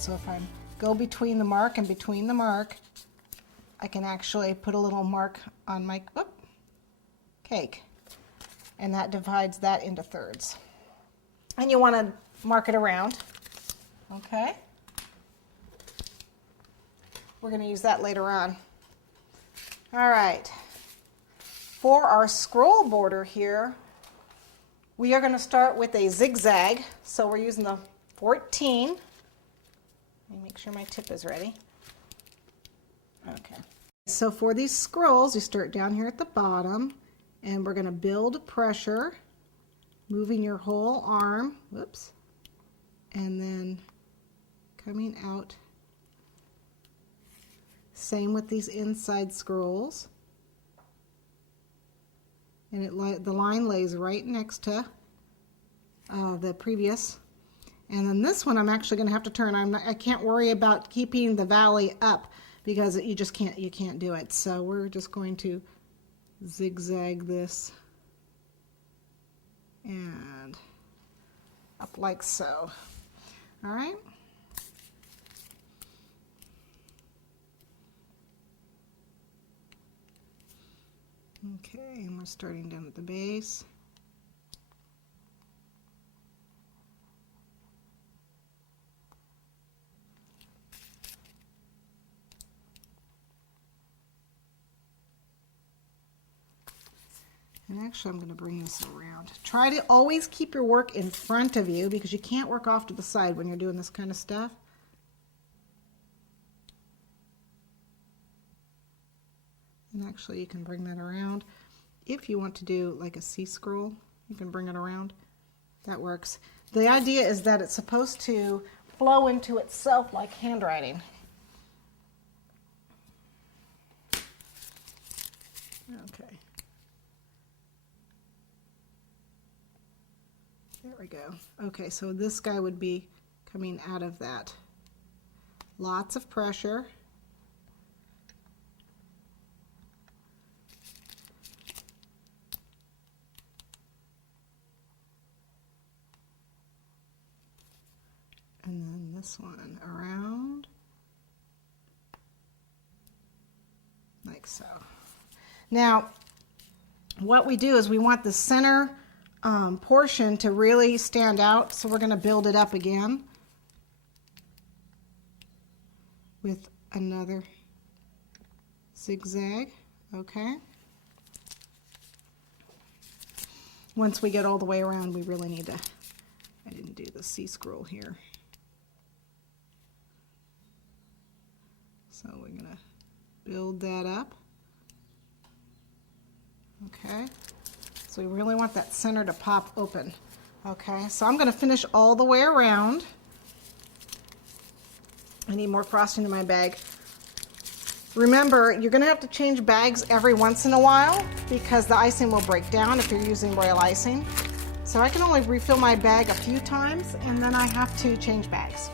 So if I go between the mark and between the mark, I can actually put a little mark on my cake, and that divides that into thirds. And you want to mark it around, okay? We're going to use that later on. All right, for our scroll border here, we are going to start with a zigzag. So we're using the 14. Let me make sure my tip is ready. Okay. So for these scrolls, you start down here at the bottom, and we're going to build pressure, moving your whole arm, whoops, and then coming out. Same with these inside scrolls. And the line lays right next to the previous. And then this one I'm actually going to have to turn. I can't worry about keeping the valley up because you just can't do it. So we're just going to zigzag this and up like so. All right. Okay, and we're starting down at the base. And actually I'm going to bring this around. Try to always keep your work in front of you because you can't work off to the side when you're doing this kind of stuff. And actually you can bring that around. If you want to do like a C-scroll, you can bring it around. That works. The idea is that it's supposed to flow into itself like handwriting. Okay. There we go. Okay, so this guy would be coming out of that. Lots of pressure. And then this one around, like so. Now, what we do is we want the center portion to really stand out, so we're going to build it up again with another zigzag, okay? Once we get all the way around, we really need to, I didn't do the C-scroll here. So we're going to build that up. Okay. So we really want that center to pop open. Okay. So I'm going to finish all the way around. I need more frosting in my bag. Remember, you're going to have to change bags every once in a while because the icing will break down if you're using Royal Icing. So I can only refill my bag a few times and then I have to change bags.